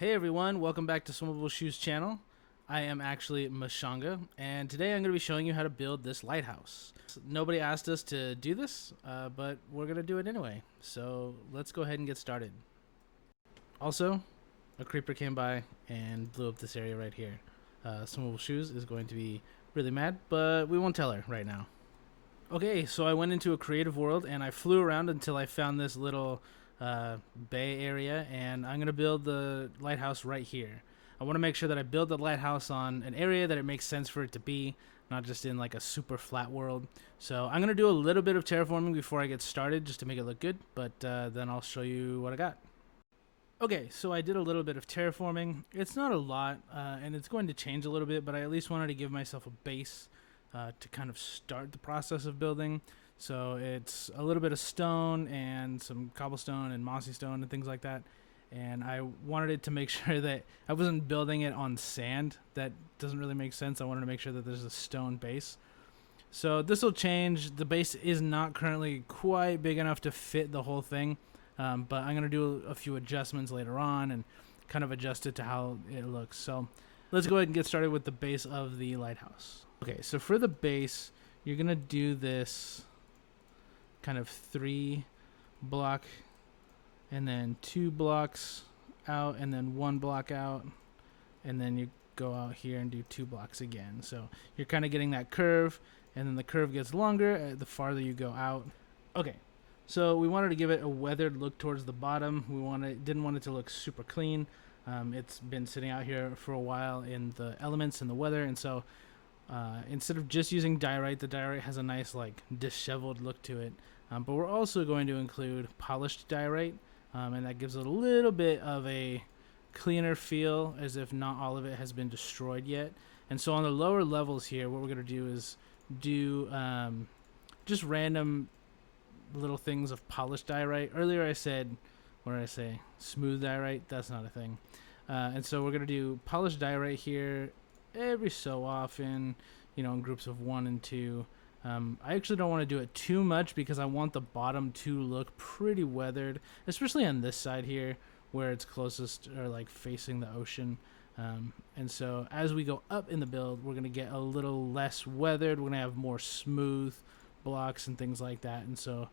Hey everyone, welcome back to SwimmableShoes channel. I am actually Meshonga, and today I'm going to be showing you how to build this lighthouse. Nobody asked us to do this, but we're going to do it anyway. So let's go ahead and get started. Also, a creeper came by and blew up this area right here. SwimmableShoes is going to be really mad, but we won't tell her right now. Okay, so I went into a creative world and I flew around until I found this little bay area, and I'm going to build the lighthouse right here. I want to make sure that I build the lighthouse on an area that it makes sense for it to be, not just in like a super flat world. So I'm going to do a little bit of terraforming before I get started just to make it look good, but then I'll show you what I got. Okay, so I did a little bit of terraforming. It's not a lot, and it's going to change a little bit, but I at least wanted to give myself a base to kind of start the process of building. So it's a little bit of stone and some cobblestone and mossy stone and things like that. And I wanted it to make sure that I wasn't building it on sand. That doesn't really make sense. I wanted to make sure that there's a stone base. So this will change. The base is not currently quite big enough to fit the whole thing. But I'm going to do a few adjustments later on and kind of adjust it to how it looks. So let's go ahead and get started with the base of the lighthouse. Okay, so for the base, you're going to do this kind of 3 block and then 2 blocks out and then 1 block out, and then you go out here and do 2 blocks again. So you're kind of getting that curve, and then the curve gets longer the farther you go out. Okay, so we wanted to give it a weathered look towards the bottom. Didn't want it to look super clean. It's been sitting out here for a while in the elements and the weather, and so instead of just using diorite, the diorite has a nice like disheveled look to it. But we're also going to include polished diorite, and that gives it a little bit of a cleaner feel, as if not all of it has been destroyed yet. And so on the lower levels here, what we're going to do is do just random little things of polished diorite. Earlier I said, what did I say? Smooth diorite? That's not a thing. And so we're going to do polished diorite here every so often, in groups of 1 and 2. I actually don't want to do it too much because I want the bottom to look pretty weathered, especially on this side here where it's closest or like facing the ocean. And so as we go up in the build, we're going to get a little less weathered. We're going to have more smooth blocks and things like that, and so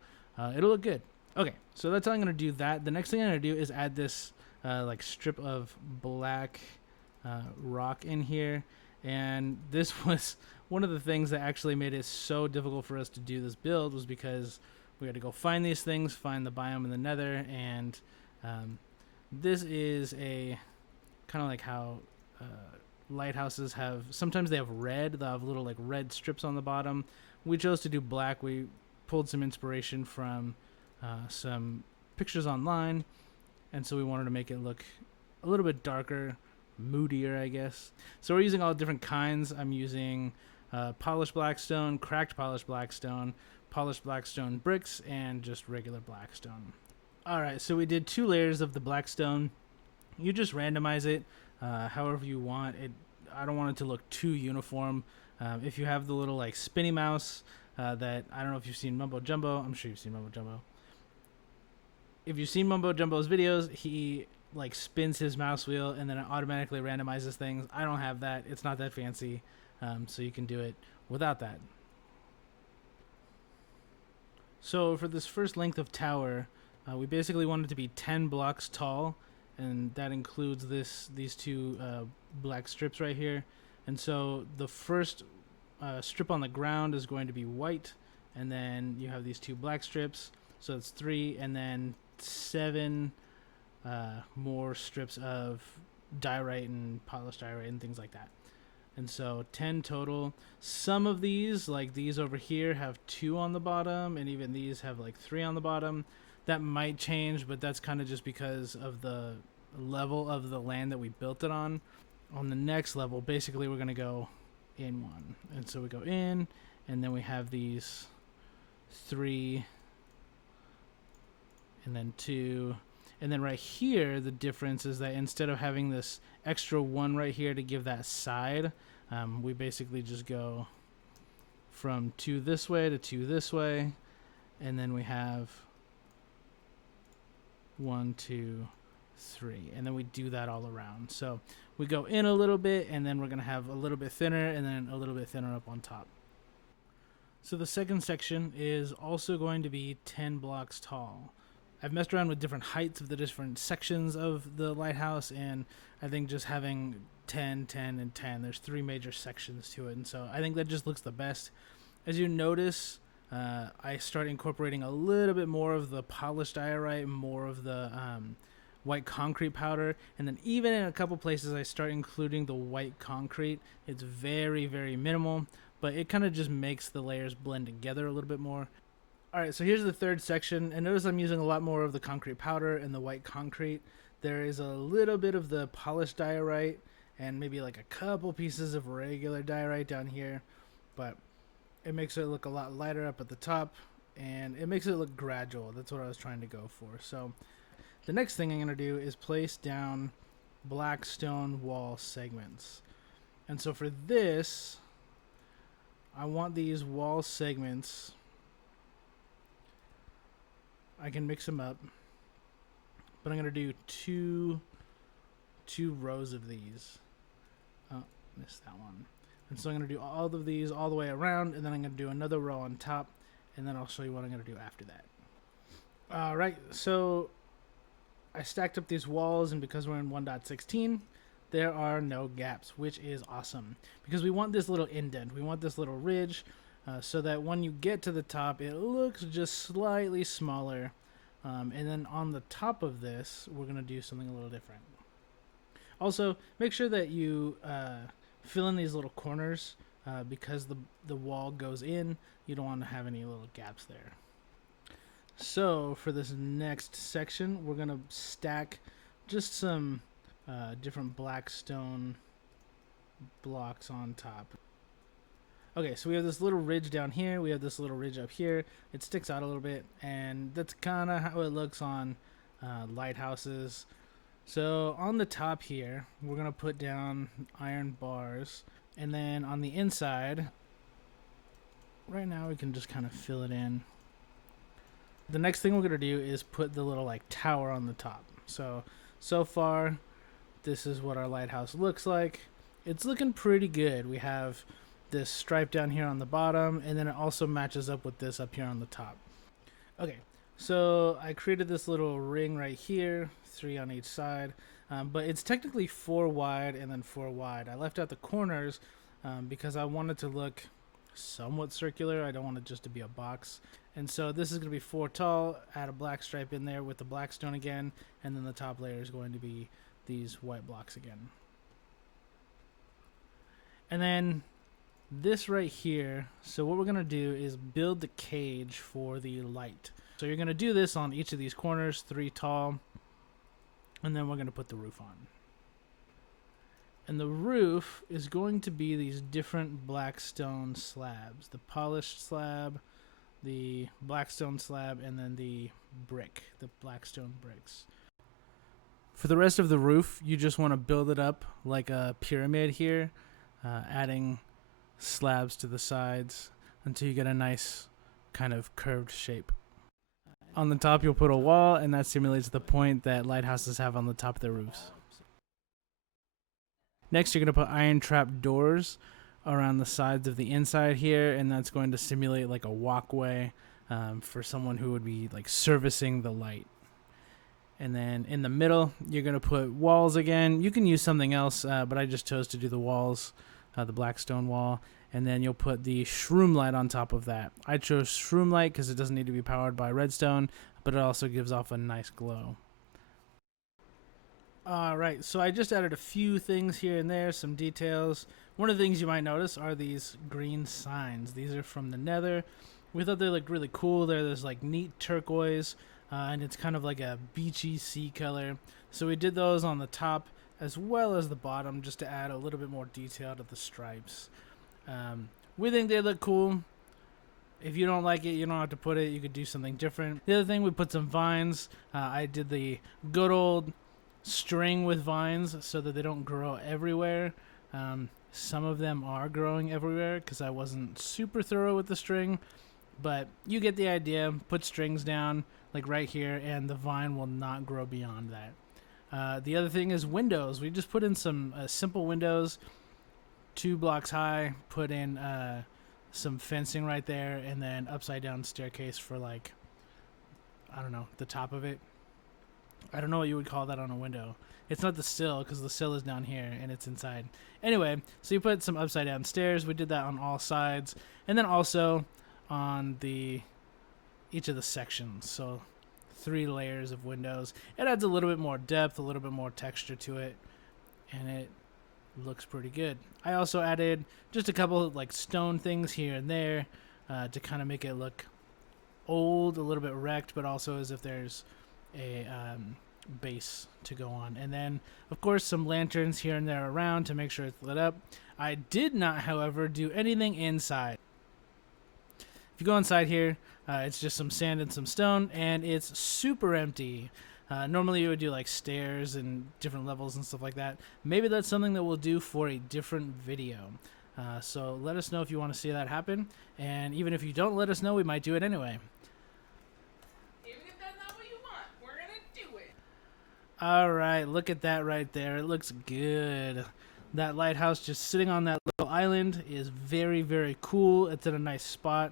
it'll look good. Okay, so that's how I'm going to do that. The next thing I'm going to do is add this like strip of black rock in here, and this was one of the things that actually made it so difficult for us to do this build, was because we had to go find these things, find the biome in the nether, and this is a kind of like how lighthouses have, sometimes they have red, they'll have little like red strips on the bottom. We chose to do black. We pulled some inspiration from some pictures online, and so we wanted to make it look a little bit darker, moodier, I guess. So we're using all different kinds. I'm using polished blackstone, cracked polished blackstone bricks, and just regular blackstone. Alright, so we did 2 layers of the blackstone. You just randomize it however you want it. I don't want it to look too uniform. If you have the little like spinny mouse that, I don't know if you've seen Mumbo Jumbo. I'm sure you've seen Mumbo Jumbo. If you've seen Mumbo Jumbo's videos, he like spins his mouse wheel and then it automatically randomizes things. I don't have that. It's not that fancy, so you can do it without that. So for this first length of tower, we basically want it to be 10 blocks tall, and that includes these 2 black strips right here. And so the first strip on the ground is going to be white, and then you have these 2 black strips, so it's 3, and then 7 more strips of diorite and polished diorite and things like that. And so 10 total. Some of these, like these over here, have 2 on the bottom, and even these have like 3 on the bottom. That might change, but that's kind of just because of the level of the land that we built it on. On the next level, basically we're going to go in 1. And so we go in, and then we have these 3, and then 2. And then right here, the difference is that instead of having this extra 1 right here to give that side, we basically just go from 2 this way to 2 this way, and then we have 1, 2, 3, and then we do that all around. So we go in a little bit, and then we're going to have a little bit thinner, and then a little bit thinner up on top. So the second section is also going to be 10 blocks tall. I've messed around with different heights of the different sections of the lighthouse, and I think just having 10, 10, and 10, there's 3 major sections to it, and so I think that just looks the best. As you notice, I start incorporating a little bit more of the polished diorite, more of the white concrete powder, and then even in a couple places I start including the white concrete. It's very, very minimal, but it kind of just makes the layers blend together a little bit more. Alright, so here's the third section, and notice I'm using a lot more of the concrete powder and the white concrete. There is a little bit of the polished diorite and maybe like a couple pieces of regular diorite down here, but it makes it look a lot lighter up at the top, and it makes it look gradual. That's what I was trying to go for. So the next thing I'm going to do is place down black stone wall segments. And so for this, I want these wall segments, I can mix them up, but I'm going to do two rows of these. Oh, missed that one. And so I'm going to do all of these all the way around, and then I'm going to do another row on top, and then I'll show you what I'm going to do after that. Alright, so I stacked up these walls, and because we're in 1.16, there are no gaps, which is awesome. Because we want this little indent, we want this little ridge, so that when you get to the top, it looks just slightly smaller. And then on the top of this, we're going to do something a little different. Also, make sure that you fill in these little corners because the wall goes in. You don't want to have any little gaps there. So for this next section, we're going to stack just some different black stone blocks on top. Okay, so we have this little ridge down here. We have this little ridge up here. It sticks out a little bit, and that's kind of how it looks on lighthouses. So on the top here, we're going to put down iron bars, and then on the inside, right now we can just kind of fill it in. The next thing we're going to do is put the little like tower on the top. So far, this is what our lighthouse looks like. It's looking pretty good. We have this stripe down here on the bottom, and then it also matches up with this up here on the top. Okay, so I created this little ring right here, 3 on each side, but it's technically 4 wide and then 4 wide. I left out the corners because I wanted to look somewhat circular. I don't want it just to be a box. And so this is going to be 4 tall, add a black stripe in there with the black stone again, and then the top layer is going to be these white blocks again. And then this right here, so what we're going to do is build the cage for the light. So you're going to do this on each of these corners, 3 tall, and then we're going to put the roof on. And the roof is going to be these different black stone slabs. The polished slab, the black stone slab, and then the brick, the black stone bricks. For the rest of the roof, you just want to build it up like a pyramid here, adding slabs to the sides until you get a nice kind of curved shape. On the top, you'll put a wall, and that simulates the point that lighthouses have on the top of their roofs. Next, you're going to put iron trap doors around the sides of the inside here, and that's going to simulate like a walkway for someone who would be like servicing the light. And then in the middle, you're going to put walls again. You can use something else, but I just chose to do the walls, the black stone wall. And then you'll put the shroom light on top of that. I chose shroom light because it doesn't need to be powered by redstone, but it also gives off a nice glow. Alright, so I just added a few things here and there, some details. One of the things you might notice are these green signs. These are from the Nether. We thought they looked really cool. They're this like neat turquoise, and it's kind of like a beachy sea color. So we did those on the top as well as the bottom just to add a little bit more detail to the stripes. We think they look cool. If you don't like it, you don't have to put it. You could do something different. The other thing, we put some vines. I did the good old string with vines so that they don't grow everywhere. Some of them are growing everywhere because I wasn't super thorough with the string, but you get the idea. Put strings down like right here, and the vine will not grow beyond that. The other thing is windows. We just put in some simple windows, 2 blocks high, put in some fencing right there, and then upside down staircase for, like, I don't know, the top of it. I don't know what you would call that on a window. It's not the sill, because the sill is down here and it's inside. Anyway, so you put some upside down stairs. We did that on all sides, and then also on each of the sections. So 3 layers of windows. It adds a little bit more depth, a little bit more texture to it, and it looks pretty good. I also added just a couple of, like, stone things here and there to kind of make it look old, a little bit wrecked, but also as if there's a base to go on. And then, of course, some lanterns here and there around to make sure it's lit up. I did not, however, do anything inside. If you go inside here, it's just some sand and some stone, and it's super empty. Normally you would do, like, stairs and different levels and stuff like that. Maybe that's something that we'll do for a different video. So let us know if you want to see that happen, and even if you don't let us know, we might do it anyway. Alright, look at that right there. It looks good. That lighthouse just sitting on that little island is very, very cool. It's in a nice spot,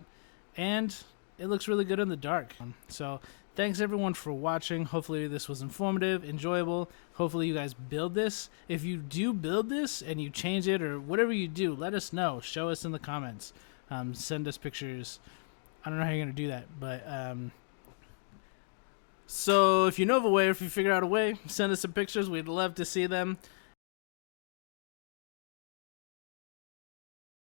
and it looks really good in the dark. So thanks everyone for watching. Hopefully this was informative, enjoyable. Hopefully you guys build this. If you do build this and you change it or whatever you do, let us know. Show us in the comments. Send us pictures. I don't know how you're going to do that, but so if you know of a way, or if you figure out a way, send us some pictures. We'd love to see them.